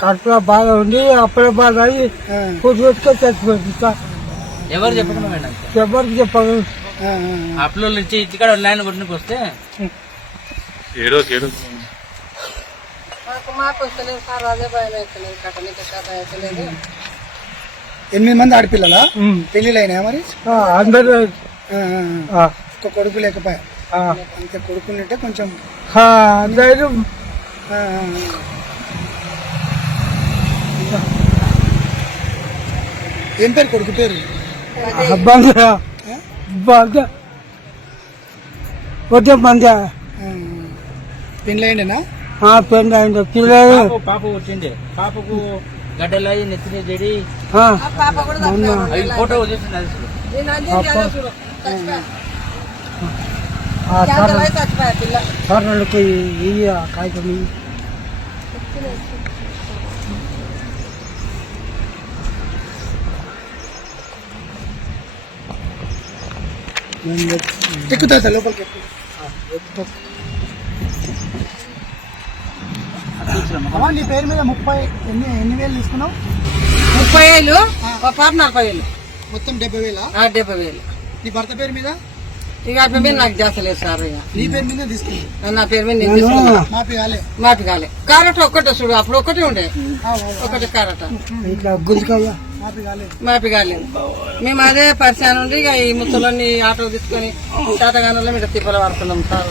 కడుపులో బాధ ఉంది, అప్పుడే బాధ అయ్యి కొద్ది పెట్టుకొని చచ్చిపోయింది సార్. ఎవరు చెప్పకుండా ఎవరికి చెప్పదు. అప్పులో ఇచ్చి ఇక్కడ ల్యాండ్ కొట్టుకు వస్తే మాకు వస్తలేదు సార్, అదే భయం అవుతలేదు, కట్టనికి కథ అవుతలేదు. 8 మంది ఆడపిల్లలా? పెళ్లిళ్ళు అయినాయా మరి? అందరూ ఒక కొడుకు లేకపోయా? అంతే, కొడుకున్నట్టే కొంచెం ధైర్యం. ఏం పేరు కొడుకు పేరు? వద్ద మంది పెళ్లి అయిండేనా? పెళ్ళి అయింది. పిల్లలు పాప వచ్చింది, పాపకు గడ్డలయ్యి నెత్తిని చెడి పాప కూడా ఫోటో చచ్చిపోయా పిల్ల. సార్ వాళ్ళకి కాగితం ఎక్కుతా సార్ లోపలికి. నీ పేరు మీద 30 ఎన్ని వేలు తీసుకున్నావు? 30,000, పాప 40,000, మొత్తం 70,000. 70,000. నీ భర్త పేరు మీద? ఇక ఆ పేరు మీద నాకు చేస్తలేదు సార్. ఇక నీ పేరు మీద తీసుకున్నావు? నా పేరు మీద నేను తీసుకున్నా. మాపి కాలే కారట ఒక్కటే చూడు, అప్పుడు ఒక్కటే ఉండే, ఒకటి కారట మాపి కాలేదు. మేము అదే పరిచయం నుండి ఇక ఈ ముత్తలన్నీ ఆటో తీసుకొని శాతగానంలో మీద తిప్పలు పడుతున్నాం సార్.